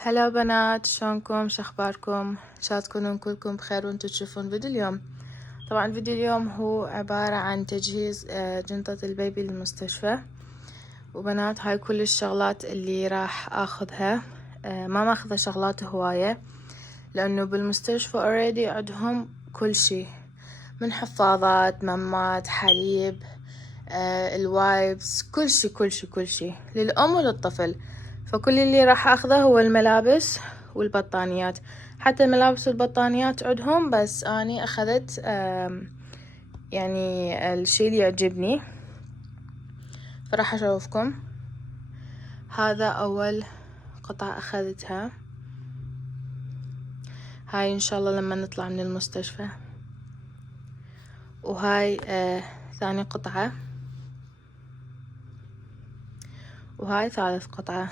هلا بنات، شلونكم؟ شخباركم؟ ان شاء الله تكونون كلكم بخير وانتم تشوفون فيديو اليوم. طبعا فيديو اليوم هو عبارة عن تجهيز جنطة البيبي للمستشفى. وبنات، هاي كل الشغلات اللي راح اخذها. ما ماخذة شغلات هواية لانه بالمستشفى اوريدي عندهم كل شي، من حفاضات، ممات، حليب، الوايبس، كل شي للأم وللطفل. فكل اللي راح أخذه هو الملابس والبطانيات. حتى الملابس والبطانيات عندهم، بس أني أخذت يعني الشي اللي يعجبني. فراح أشوفكم. هذا أول قطعة أخذتها، هاي إن شاء الله لما نطلع من المستشفى. وهاي ثاني قطعة، وهاي ثالث قطعة.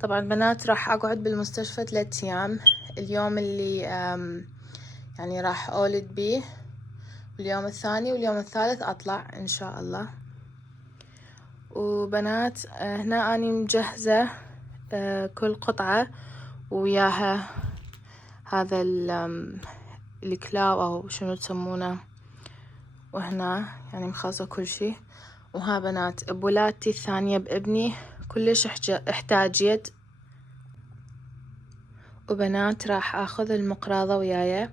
طبعا بنات، راح أقعد بالمستشفى 3 أيام. اليوم اللي يعني راح أولد بيه، واليوم الثاني واليوم الثالث أطلع إن شاء الله. وبنات، هنا أني مجهزة كل قطعة وياها هذا الكلاو أو شنو تسمونه. وهنا يعني مخلصة كل شي. وها بنات، بولادتي الثانية بابني كلش احتاجيت. وبنات، راح اخذ المقراضة وياي.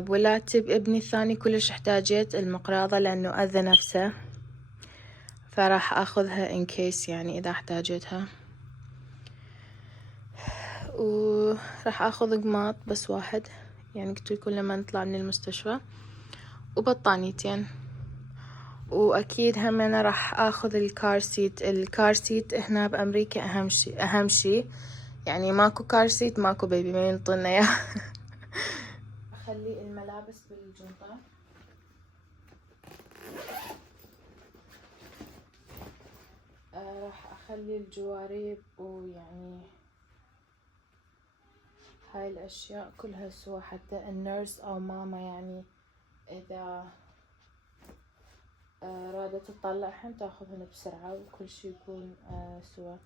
بولادتي بابني الثاني كلش احتاجيت المقراضة لانه اذى نفسه، فراح اخذها in case يعني اذا احتاجتها. وراح اخذ قماط بس واحد، يعني قلت لكم لما نطلع من المستشفى، وبطانيتين. واكيد هم انا راح اخذ الكار سيت هنا بامريكا اهم شي يعني ماكو كار سيت ماكو بيبي ما ينطلنا اياه. اخلي الملابس بالجنطة. راح اخلي الجوارب ويعني هاي الاشياء كلها سوا، حتى النيرس او ماما يعني اذا رادت تطلعهن تاخذهن بسرعة، وكل شي يكون سوا.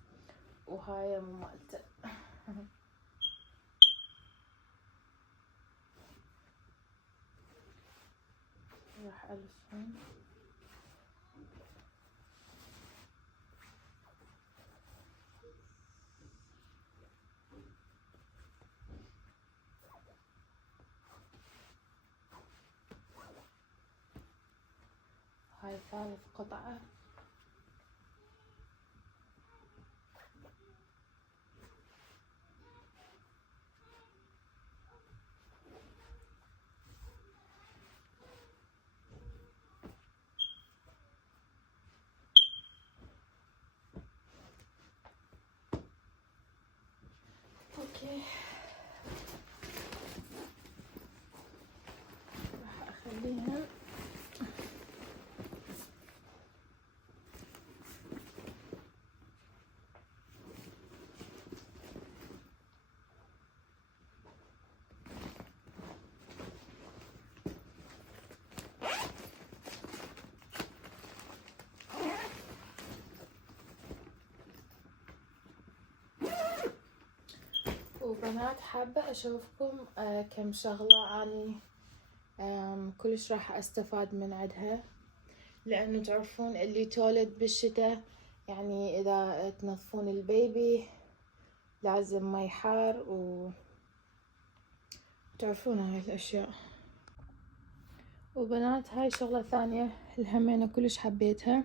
وهاي مالته. راح الفهم. هاي ثالث قطعة. اوكي، راح اخليها. وبنات، حابة اشوفكم كم شغلة اني كلش راح استفاد من عدها، لانه تعرفون اللي تولد بالشتاء يعني اذا تنظفون البيبي لازم مي حار وتعرفون هاي الاشياء. وبنات، هاي شغلة ثانية الهم انا كلش حبيتها،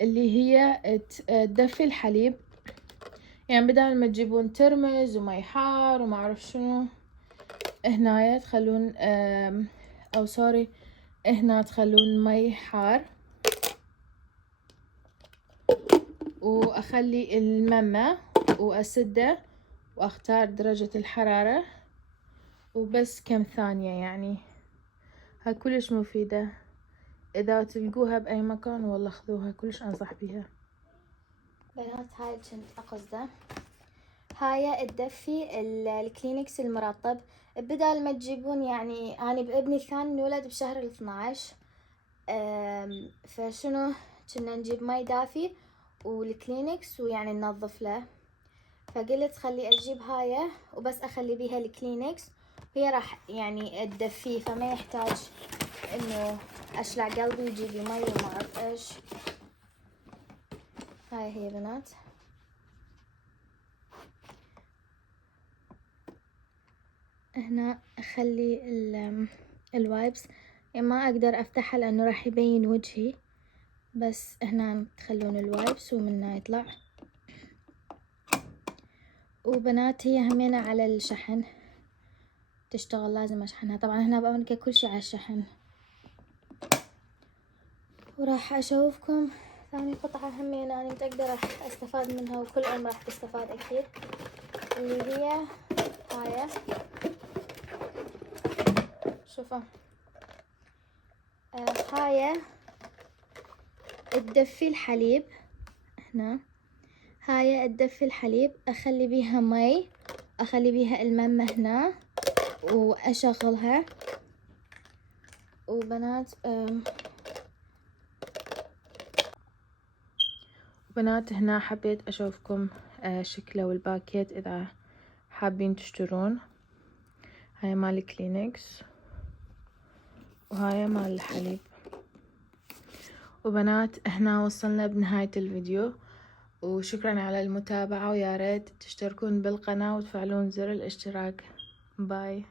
اللي هي تدفي الحليب. يعني بدل ما تجيبون ترمز ومي حار وما اعرف شنو، هنايا تخلون او سوري هنا تخلون مي حار. واخلي الممة واسده واختار درجة الحرارة وبس كم ثانية. يعني هاي كلش مفيدة، اذا تلقوها باي مكان والله خذوها، كلش انصح بيها. بنات، هاي كنت أقصده. هاي تدفي الكلينكس المرطب، بدال ما تجيبون. يعني أنا بابني الثاني نولد بشهر 12، فشنو كنا نجيب ماي دافي والكلينكس ويعني ننظف له. فقلت خلي اجيب هاي وبس اخلي بيها الكلينكس، وهي راح يعني تدفيه، فما يحتاج انه اشلع قلبي ويجيب لي مي وما اعرف ايش. هاي هي بنات. هنا اخلي الوايبس، يعني ما اقدر افتحها لانه راح يبين وجهي، بس هنا تخلون الوايبس ومنها يطلع. وبنات هي همينة على الشحن تشتغل، لازم اشحنها. طبعا هنا بأمريكا كل شي على الشحن. وراح اشوفكم ثاني قطعة همينة انا متأكدة راح استفاد منها وكل ام راح تستفاد اكيد، اللي هي هاي. شوفوا هاي تدفي الحليب. هنا هاي تدفي الحليب، اخلي بيها مي، اخلي بيها الماء هنا واشغلها. وبنات بنات هنا حبيت اشوفكم شكله والباكيت اذا حابين تشترون. هاي مال كلينكس وهاي مال الحليب. وبنات هنا وصلنا بنهاية الفيديو، وشكرا على المتابعة، ويا ريت تشتركون بالقناة وتفعلون زر الاشتراك. باي.